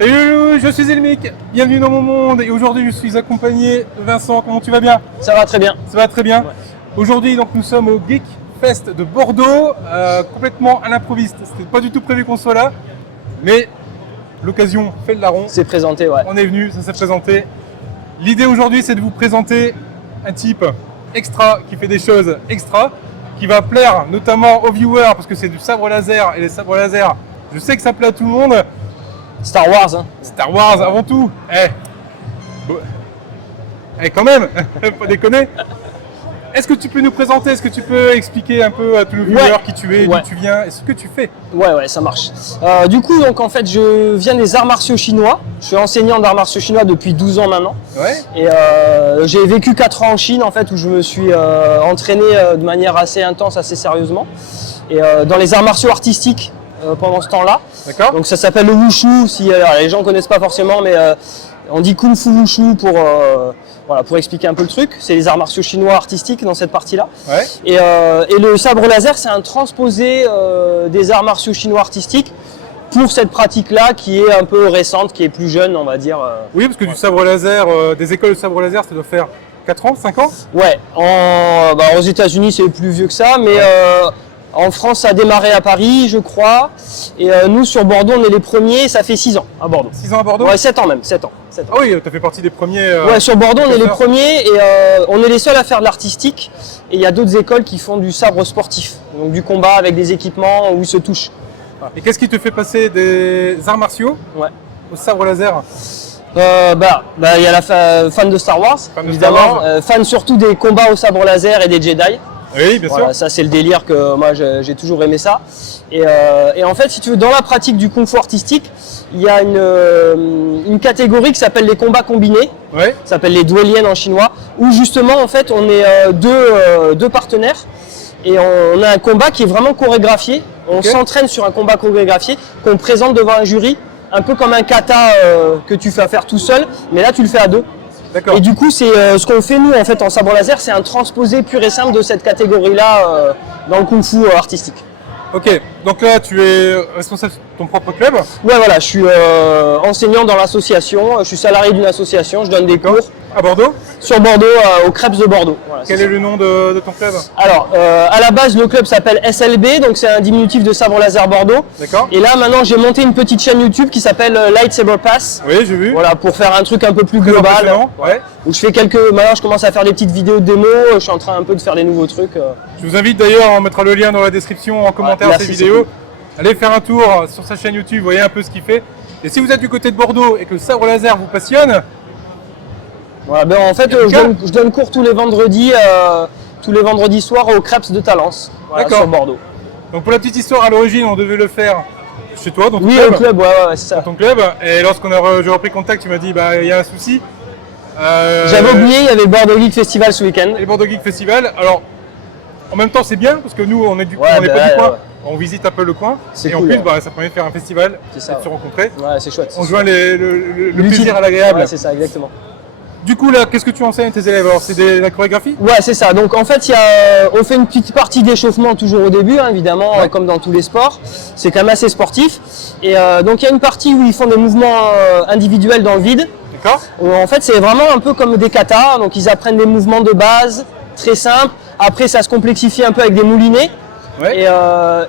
Salut, je suis Elmic, bienvenue dans mon monde et aujourd'hui je suis accompagné de Vincent. Comment tu vas bien? Ça va très bien. Ça va très bien. Ouais. Aujourd'hui donc nous sommes au Geek Fest de Bordeaux, complètement à l'improviste. C'était pas du tout prévu qu'on soit là, mais l'occasion fait le larron. C'est présenté, ouais. On est venu, ça s'est présenté. L'idée aujourd'hui c'est de vous présenter un type extra qui fait des choses extra, qui va plaire notamment aux viewers parce que c'est du sabre laser et les sabres laser, je sais que ça plaît à tout le monde. Star Wars, hein. Star Wars avant tout. Quand même, pas déconner. Est-ce que tu peux nous présenter, est-ce que tu peux expliquer un peu à tous les viewers qui tu es, d'où tu viens et ce que tu fais? Ouais, ça marche. Du coup, donc en fait, je viens des arts martiaux chinois. Je suis enseignant d'arts martiaux chinois depuis 12 ans maintenant. Ouais. Et j'ai vécu 4 ans en Chine en fait, où je me suis entraîné de manière assez intense, assez sérieusement. Et dans les arts martiaux artistiques pendant ce temps-là. D'accord. Donc ça s'appelle le Wushu. Si les gens connaissent pas forcément, mais on dit Kung Fu Wushu pour expliquer un peu le truc. C'est les arts martiaux chinois artistiques dans cette partie-là. Ouais. Et le sabre laser, c'est un transposé des arts martiaux chinois artistiques pour cette pratique-là qui est un peu récente, qui est plus jeune, on va dire. Oui, parce que du sabre laser, des écoles de sabre laser, ça doit faire 4 ans, 5 ans? Ouais, aux États-Unis, c'est plus vieux que ça, mais en France, ça a démarré à Paris, je crois. Et nous, sur Bordeaux, on est les premiers, ça fait 6 ans à Bordeaux. 6 ans à Bordeaux? Ouais, 7 ans même, 7 ans. Ah oui, tu as fait partie des premiers. Ouais, sur Bordeaux, on est les premiers et on est les seuls à faire de l'artistique. Et il y a d'autres écoles qui font du sabre sportif, donc du combat avec des équipements où ils se touchent. Et qu'est-ce qui te fait passer des arts martiaux au sabre laser? Il y a la fan de Star Wars, évidemment. Fan surtout des combats au sabre laser et des Jedi. Oui, bien sûr. Ça, c'est le délire que moi, j'ai toujours aimé ça. Et en fait, si tu veux, dans la pratique du kung fu artistique, il y a une catégorie qui s'appelle les combats combinés. Ouais. Ça s'appelle les dueliens en chinois, où justement, en fait, on est deux partenaires et on a un combat qui est vraiment chorégraphié. On s'entraîne sur un combat chorégraphié qu'on présente devant un jury, un peu comme un kata que tu fais faire tout seul, mais là, tu le fais à deux. Et du coup, c'est ce qu'on fait nous en fait en sabre laser, c'est un transposé pur et simple de cette catégorie-là dans le kung fu artistique. Ok, donc là tu es responsable de ton propre club? Ouais, voilà, je suis enseignant dans l'association, je suis salarié d'une association, je donne des cours. À Bordeaux? Sur Bordeaux, au Krebs de Bordeaux. Voilà, Quel est le nom de ton club? Alors, à la base, le club s'appelle SLB, donc c'est un diminutif de Sabre Laser Bordeaux. D'accord. Et là, maintenant, j'ai monté une petite chaîne YouTube qui s'appelle Lightsaber Pass. Oui, j'ai vu. Voilà, pour faire un truc un peu plus global. Ouais. Où je fais maintenant, je commence à faire des petites vidéos de démo, je suis en train un peu de faire des nouveaux trucs. Je vous invite d'ailleurs, on mettra le lien dans la description, en commentaire de cette vidéo. Cool. Allez faire un tour sur sa chaîne YouTube, voyez un peu ce qu'il fait. Et si vous êtes du côté de Bordeaux et que le sabre laser vous passionne, voilà, en fait, je donne cours tous les vendredis soirs au Krebs de Talence, sur Bordeaux. Donc pour la petite histoire, à l'origine, on devait le faire chez toi, dans ton club. Oui, au club, ouais, c'est ça. Dans ton club. Et lorsqu'on j'ai repris contact, tu m'as dit, il y a un souci. J'avais oublié, il y avait le Bordeaux Geek Festival ce week-end. Et le Bordeaux Geek Festival. Alors, en même temps, c'est bien parce que nous, on est pas du coin. Ouais. On visite un peu le coin. Et cool, en plus, ça permet de faire un festival, de se rencontrer. Ouais, c'est chouette. On joint le plaisir à l'agréable. Ouais, c'est ça, exactement. Du coup, là, qu'est-ce que tu enseignes à tes élèves? Alors, c'est la chorégraphie? Ouais, c'est ça. Donc, en fait, on fait une petite partie d'échauffement toujours au début, évidemment, comme dans tous les sports. C'est quand même assez sportif. Et donc, il y a une partie où ils font des mouvements individuels dans le vide. D'accord. En fait, c'est vraiment un peu comme des katas. Donc, ils apprennent des mouvements de base, très simples. Après, ça se complexifie un peu avec des moulinets. Ouais. Et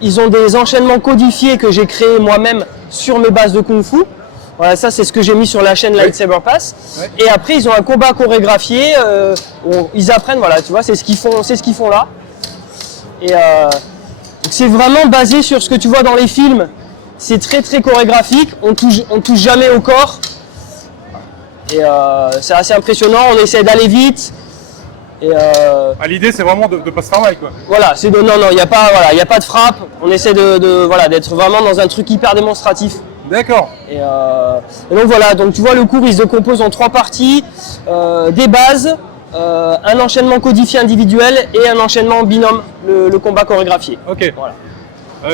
ils ont des enchaînements codifiés que j'ai créés moi-même sur mes bases de kung-fu. Voilà, ça c'est ce que j'ai mis sur la chaîne Lightsaber Pass. Ouais. Et après ils ont un combat chorégraphié où ils apprennent, voilà, tu vois, c'est ce qu'ils font là. Et c'est vraiment basé sur ce que tu vois dans les films. C'est très très chorégraphique, on touche jamais au corps. Et c'est assez impressionnant, on essaie d'aller vite. L'idée c'est vraiment de pas se faire mal, quoi. Voilà, non, il n'y a pas de frappe. On essaie d'être vraiment dans un truc hyper démonstratif. D'accord. Et donc voilà, donc tu vois le cours il se compose en 3 parties, des bases, un enchaînement codifié individuel et un enchaînement en binôme, le combat chorégraphié. Ok. Voilà.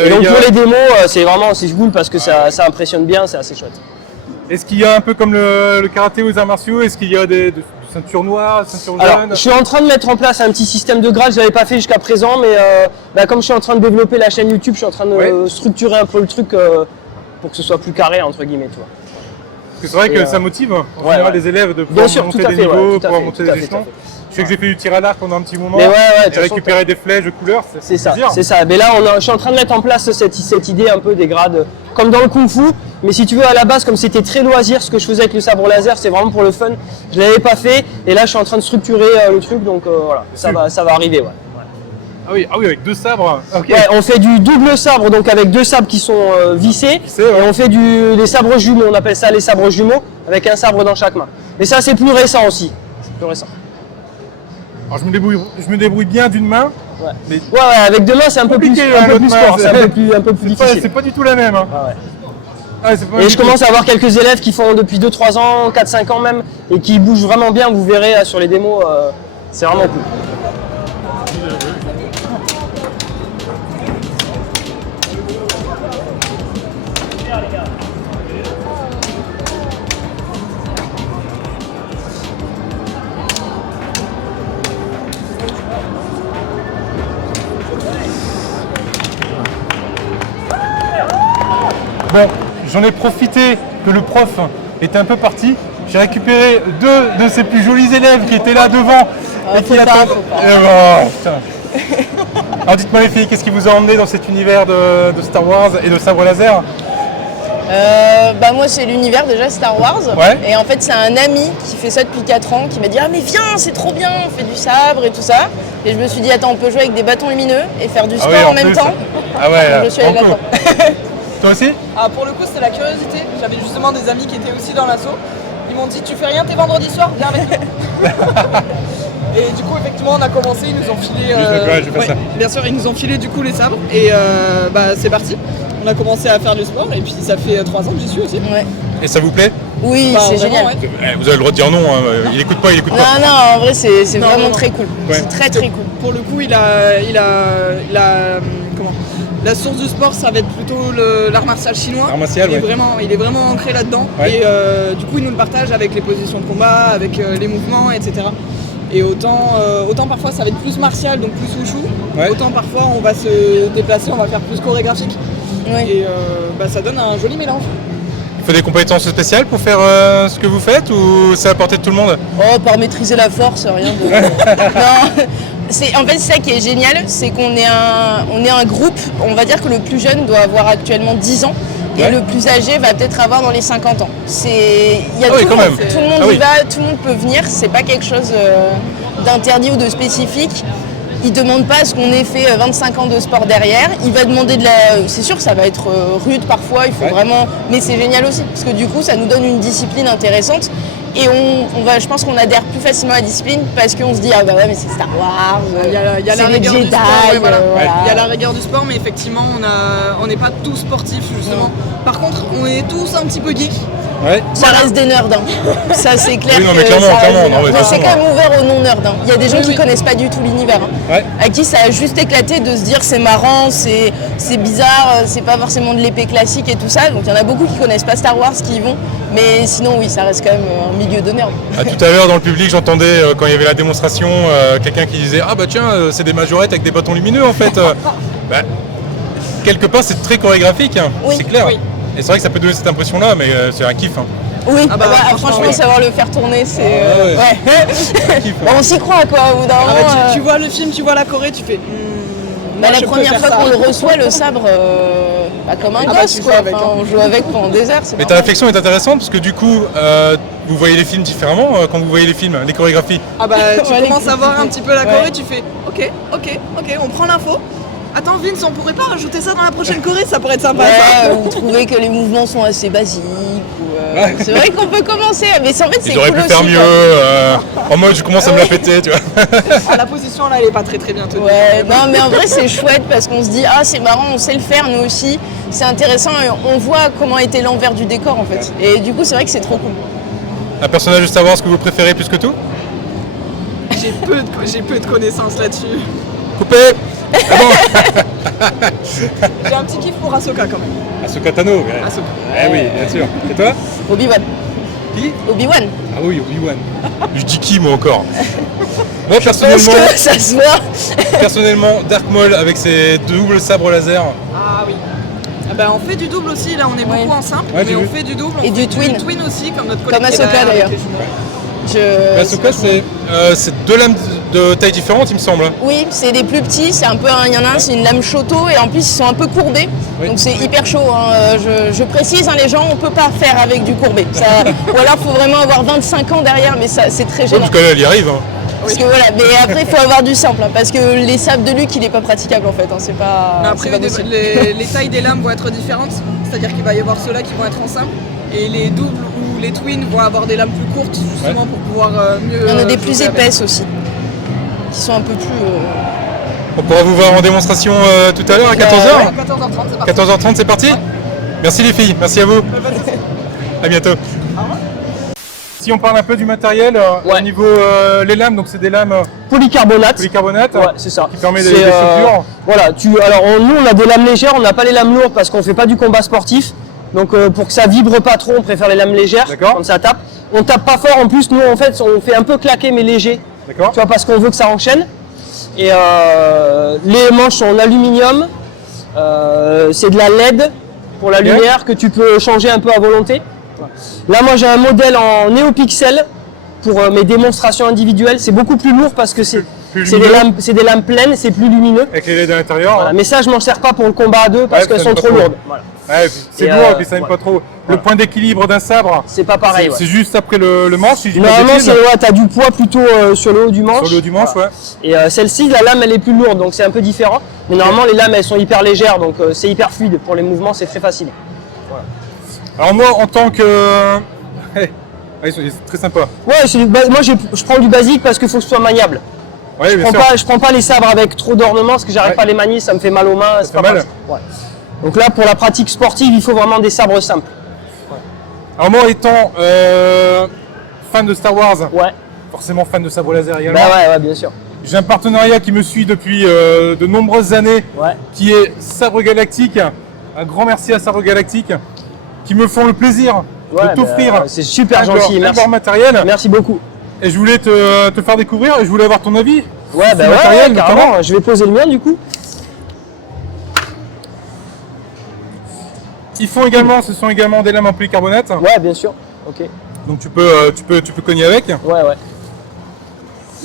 Et donc pour les démos, c'est cool parce que ça impressionne bien, c'est assez chouette. Est-ce qu'il y a un peu comme le karaté ou les arts martiaux, est-ce qu'il y a des ceinture noire, ceinture jaune? Alors, je suis en train de mettre en place un petit système de grade, je ne l'avais pas fait jusqu'à présent, mais comme je suis en train de développer la chaîne YouTube, je suis en train de structurer un peu le truc pour que ce soit plus carré, entre guillemets. Tu vois. Parce que c'est vrai que ça motive en général les élèves de pouvoir monter des niveaux, pouvoir monter des échelons. Je sais que j'ai fait du tir à l'arc pendant un petit moment, et récupérer des flèches de couleurs, c'est ça. C'est ça. Mais là, je suis en train de mettre en place cette idée un peu des grades, comme dans le Kung Fu. Mais si tu veux, à la base, comme c'était très loisir, ce que je faisais avec le sabre laser, c'est vraiment pour le fun. Je l'avais pas fait, et là, je suis en train de structurer le truc, donc voilà, ça va arriver. Ouais. Ah oui, avec 2 sabres. Okay. Ouais, on fait du double sabre, donc avec 2 sabres qui sont vissés, et on fait des sabres jumeaux, on appelle ça les sabres jumeaux, avec un sabre dans chaque main. Mais ça, c'est plus récent aussi. C'est plus récent. Alors je me débrouille bien d'une main. Ouais. Mais avec 2 mains, c'est un peu plus sport, c'est un peu plus difficile. C'est pas du tout la même. Hein. Et je commence à avoir quelques élèves qui font depuis 2-3 ans, 4-5 ans même, et qui bougent vraiment bien, vous verrez sur les démos, c'est vraiment cool. Bon, j'en ai profité que le prof était un peu parti. J'ai récupéré 2 de ses plus jolis élèves qui étaient là devant et qui attendent. Alors dites-moi les filles, qu'est-ce qui vous a emmené dans cet univers de Star Wars et de sabre laser? Moi c'est l'univers déjà Star Wars, et en fait c'est un ami qui fait ça depuis 4 ans qui m'a dit « Ah mais viens, c'est trop bien, on fait du sabre et tout ça ». Et je me suis dit « Attends, on peut jouer avec des bâtons lumineux et faire du sport en même temps ». Ah ouais, je suis allée là-dedans. Toi aussi? Pour le coup c'était la curiosité, j'avais justement des amis qui étaient aussi dans l'assaut. Ils m'ont dit « Tu fais rien tes vendredis soirs, viens avec nous ». Et du coup effectivement on a commencé, ils nous ont filé bien sûr ils nous ont filé du coup les sabres et c'est parti. On a commencé à faire du sport et puis ça fait 3 ans que j'y suis aussi. Ouais. Et ça vous plaît? Oui, c'est génial. Vous avez le droit de dire non, hein. Il écoute pas. Non, en vrai c'est vraiment très cool. C'est très cool. Pour le coup la source du sport, ça va être plutôt l'art martial chinois. L'art martial, il est vraiment ancré là-dedans. Ouais. Et du coup, il nous le partage avec les positions de combat, avec les mouvements, etc. Et autant parfois ça va être plus martial, donc plus wushu, autant parfois on va se déplacer, on va faire plus chorégraphique. Ouais. Et ça donne un joli mélange. Il faut des compétences spéciales pour faire ce que vous faites ou c'est à la portée de tout le monde? Par maîtriser la force, rien de... Non. En fait, c'est ça qui est génial, c'est qu'on est un groupe, on va dire que le plus jeune doit avoir actuellement 10 ans et le plus âgé va peut-être avoir dans les 50 ans. Il y a tout le monde y va, tout le monde peut venir, c'est pas quelque chose d'interdit ou de spécifique. Il ne demande pas à ce qu'on ait fait 25 ans de sport derrière, il va demander c'est sûr, ça va être rude parfois, il faut vraiment... Mais c'est génial aussi, parce que du coup, ça nous donne une discipline intéressante. Et je pense qu'on adhère plus facilement à la discipline parce qu'on se dit ah bah ouais mais c'est Star Wars, il y a la rigueur du sport, il y a la rigueur du sport, mais effectivement on n'est pas tous sportifs justement. Par contre on est tous un petit peu geeks. Ouais. Ça reste des nerds, hein. Ça c'est clair. Oui, non, mais clairement, c'est quand même ouvert aux non-nerds. Hein. Il y a des gens qui connaissent pas du tout l'univers. Hein. À qui ça a juste éclaté de se dire c'est marrant, c'est bizarre, c'est pas forcément de l'épée classique et tout ça. Donc il y en a beaucoup qui connaissent pas Star Wars qui y vont. Mais sinon oui, ça reste quand même un milieu de nerds. Tout à l'heure dans le public j'entendais quand il y avait la démonstration quelqu'un qui disait ah bah tiens c'est des majorettes avec des bâtons lumineux en fait. Quelque part c'est très chorégraphique, hein. C'est clair. Oui. Et c'est vrai que ça peut donner cette impression là mais c'est un kiff. Hein. Oui, franchement savoir le faire tourner c'est... on s'y croit quoi au bout d'un moment. Tu vois le film, tu vois la Corée, tu fais... la première fois qu'on le reçoit le sabre comme un gosse quoi, on joue avec pendant des heures. Mais ta réflexion est intéressante parce que du coup vous voyez les films différemment quand vous voyez les films, les chorégraphies. Tu commences à voir un petit peu la Corée, tu fais ok, on prend l'info. Attends Vince, on pourrait pas rajouter ça dans la prochaine Corée, ça pourrait être sympa. Vous trouvez que les mouvements sont assez basiques. C'est vrai qu'on peut commencer, mais en fait c'est cool aussi. J'aurais pu faire mieux, en mode je commence à me la péter, tu vois. La position là elle est pas très bien tenue. Non mais en vrai c'est chouette parce qu'on se dit ah c'est marrant, on sait le faire nous aussi. C'est intéressant et on voit comment était l'envers du décor en fait. Et du coup c'est vrai que c'est trop cool. Un personnage de Star Wars que vous préférez plus que tout? J'ai peu de connaissances là-dessus. Coupé. J'ai un petit kiff pour Ahsoka quand même. Ahsoka Tano, Ahsoka. Oui, bien sûr. Et toi? Obi-Wan. Qui? Obi-Wan. Ah oui, Obi-Wan. Je dis qui moi encore? Moi personnellement. Parce que ça se voit. Personnellement, Dark Maul avec ses doubles sabres laser. Ah oui. Bah, on fait du double aussi, là on est beaucoup en simple, mais on fait du double. Et du twin. Du twin aussi, comme notre collègue. Comme Ahsoka d'ailleurs. Ahsoka, c'est deux lames de taille différente, il me semble. Oui, c'est des plus petits, c'est un peu, il y en a un, c'est une lame Shoto, et en plus ils sont un peu courbés, donc c'est hyper chaud. Hein. Je précise, hein, les gens, on peut pas faire avec du courbé. Ou alors il faut vraiment avoir 25 ans derrière, mais ça c'est très gênant. Parce qu'elle elle y arrive. Hein. Parce que voilà, mais après il faut avoir du simple, hein, parce que les sables de Luke il est pas praticable en fait, hein, c'est pas. Mais après les tailles des lames vont être différentes, c'est-à-dire qu'il va y avoir ceux-là qui vont être en simple, et les doubles ou les twins vont avoir des lames plus courtes justement pour pouvoir mieux. Il y en a des plus épaisses aussi, qui sont un peu plus. On pourra vous voir en démonstration tout à l'heure à 14h. 14h30 c'est parti. Merci les filles, merci à vous. À bientôt. Si on parle un peu du matériel, au niveau les lames, donc c'est des lames Polycarbonate. Ouais, c'est ça. Qui permet des structures. Voilà, nous on a des lames légères, on n'a pas les lames lourdes parce qu'on fait pas du combat sportif. Donc pour que ça vibre pas trop, on préfère les lames légères, comme ça tape. On tape pas fort en plus, nous en fait on fait un peu claquer mais léger. D'accord. Tu vois, parce qu'on veut que ça enchaîne. Et les manches sont en aluminium, c'est de la LED pour la lumière que tu peux changer un peu à volonté. Là moi j'ai un modèle en néopixel pour mes démonstrations individuelles, c'est beaucoup plus lourd parce que c'est des lames pleines, c'est plus lumineux. Avec les LED à l'intérieur. Voilà. Mais ça je m'en sers pas pour le combat à deux parce qu'elles sont trop lourdes. Voilà. Ouais, c'est lourd et puis ça n'aime pas trop. Le point d'équilibre d'un sabre, c'est pas pareil. C'est juste après le manche. Si normalement, t'as du poids plutôt sur le haut du manche. Sur le haut du manche, ouais. Et celle-ci, la lame, elle est plus lourde, donc c'est un peu différent. Mais normalement, les lames, elles sont hyper légères, donc c'est hyper fluide. Pour les mouvements, c'est très facile. Voilà. Alors moi, en tant que... c'est très sympa. Ouais, moi, je prends du basique parce qu'il faut que ce soit maniable. Ouais, je prends pas les sabres avec trop d'ornements parce que j'arrive pas à les manier, ça me fait mal aux mains. Ça fait mal. Ouais. Donc là, pour la pratique sportive, il faut vraiment des sabres simples. Ouais. Alors moi, étant fan de Star Wars, forcément fan de sabre laser également. Bah ouais, bien sûr. J'ai un partenariat qui me suit depuis de nombreuses années, qui est Sabre Galactique. Un grand merci à Sabre Galactique, qui me font le plaisir de t'offrir c'est super gentil, merci. Matériel. Merci beaucoup. Et je voulais te faire découvrir et je voulais avoir ton avis. Ouais, carrément. Je vais poser le mien du coup. Ce sont également des lames en polycarbonate. Ouais, bien sûr. Ok. Donc tu peux cogner avec. Ouais.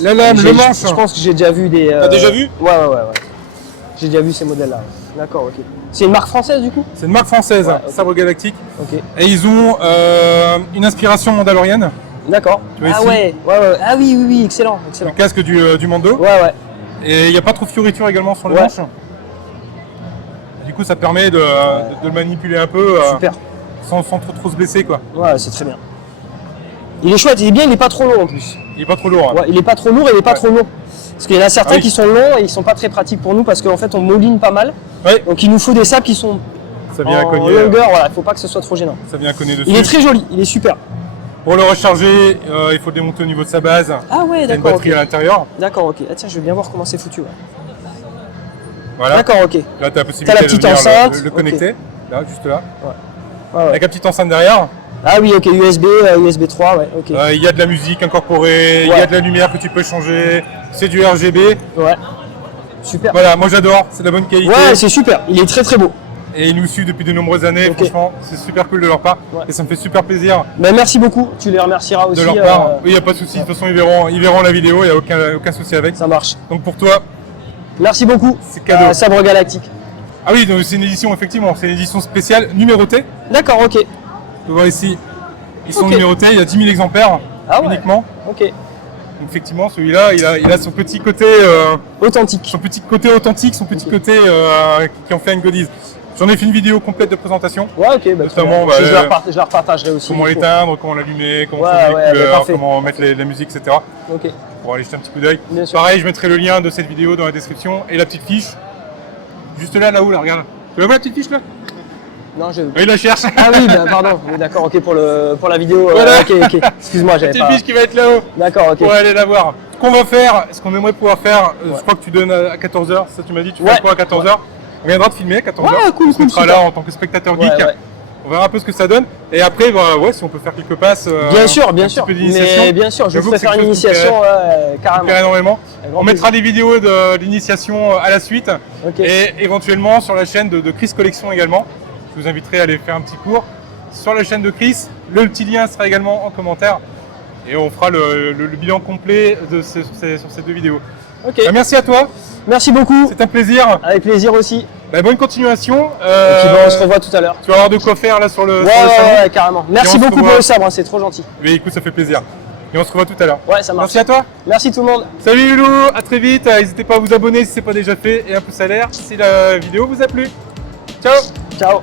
La lame, le manche. Je pense que j'ai déjà vu des. T'as déjà vu ? Ouais. J'ai déjà vu ces modèles-là. D'accord, ok. C'est une marque française du coup ? C'est une marque française, Sabre Galactique. Ok. Et ils ont une inspiration mandalorienne. D'accord. Ouais. Ah oui, excellent. Le casque du Mando. Ouais. Et il n'y a pas trop de fioritures également sur les manches. Du coup, ça permet de le manipuler un peu sans trop se blesser, quoi. Ouais, c'est très bien. Il est chouette, il est bien, il n'est pas trop long en plus. Il n'est pas trop lourd. Ouais, il n'est pas trop lourd et il n'est pas trop long. Parce qu'il y en a certains qui sont longs et ils ne sont pas très pratiques pour nous parce qu'en fait on mouline pas mal. Ouais. Donc il nous faut des sabres qui sont ça vient en cogner, longueur, il ne faut pas que ce soit trop gênant. Ça vient cogner dessus. Il est très joli, il est super. Pour le recharger, il faut le démonter au niveau de sa base. Ah ouais, d'accord. Il y a une batterie à l'intérieur. D'accord, ok. Ah tiens, je veux bien voir comment c'est foutu. Voilà. D'accord, ok. Là, tu as la possibilité la petite de venir enceinte, le connecter. Là, juste là. Ouais. Avec la petite enceinte derrière. Ah oui, ok, USB 3, ouais, ok. Il y a de la musique incorporée, il y a de la lumière que tu peux changer, c'est du RGB. Ouais, super. Voilà, moi j'adore, c'est de la bonne qualité. Ouais, c'est super, il est très très beau. Et ils nous suivent depuis de nombreuses années, franchement, c'est super cool de leur part. Et ça me fait super plaisir. Merci beaucoup, tu les remercieras aussi. De leur part, oui, il n'y a pas de souci, de toute façon ils verront la vidéo, il n'y a aucun souci avec. Ça marche. Donc pour toi, merci beaucoup, c'est cadeau. Sabre Galactique. Ah oui, c'est une édition, effectivement, c'est une édition spéciale numérotée. D'accord, ok. Tu peux voir ici, ils sont numérotés, il y a 10 000 exemplaires uniquement. Ok. Donc effectivement, celui-là, il a son petit côté authentique. Son petit côté authentique, son petit côté qui en fait une goodies. J'en ai fait une vidéo complète de présentation. Ouais, ok. Notamment, je la repartagerai aussi. Comment l'éteindre, comment l'allumer, comment changer les couleurs, comment mettre la musique, etc. Ok. Pour aller jeter un petit coup d'œil. Pareil, je mettrai le lien de cette vidéo dans la description et la petite fiche. Juste là-haut, là, regarde. Tu la vois la petite fiche là ? Non, oui, il la cherche. Ah oui, pardon. Oui, d'accord, ok, pour la vidéo. Voilà. Ok. Excuse-moi, j'avais pas. Petite fiche qui va être là-haut. D'accord, ok. Pour aller la voir. Ce qu'on va faire, ce qu'on aimerait pouvoir faire, je crois que tu donnes à 14h, ça tu m'as dit, tu fais quoi à 14h ? On viendra te filmer à 14h. Ouais, cool, on sera là en tant que spectateur geek. On verra un peu ce que ça donne. Et après, si on peut faire quelques passes. Bien sûr. Peu d'initiation. Mais bien sûr, je voudrais faire une initiation carrément. Énormément. On mettra des vidéos de l'initiation à la suite. Et éventuellement sur la chaîne de Chris Collection également. je vous inviterai à aller faire un petit cours sur la chaîne de Chris. Le petit lien sera également en commentaire et on fera le bilan complet sur ces 2 vidéos. Ok. Merci à toi. Merci beaucoup. C'est un plaisir. Avec plaisir aussi. Bonne continuation. Et puis on se revoit tout à l'heure. Tu vas avoir de quoi faire là sur le Ouais, carrément. Merci beaucoup pour le sabre, c'est trop gentil. Mais écoute, ça fait plaisir. Et on se revoit tout à l'heure. Ouais, ça marche. Merci à toi. Merci tout le monde. Salut Loulou, à très vite. N'hésitez pas à vous abonner si ce n'est pas déjà fait et un pouce à l'air si la vidéo vous a plu. Ciao. Ciao.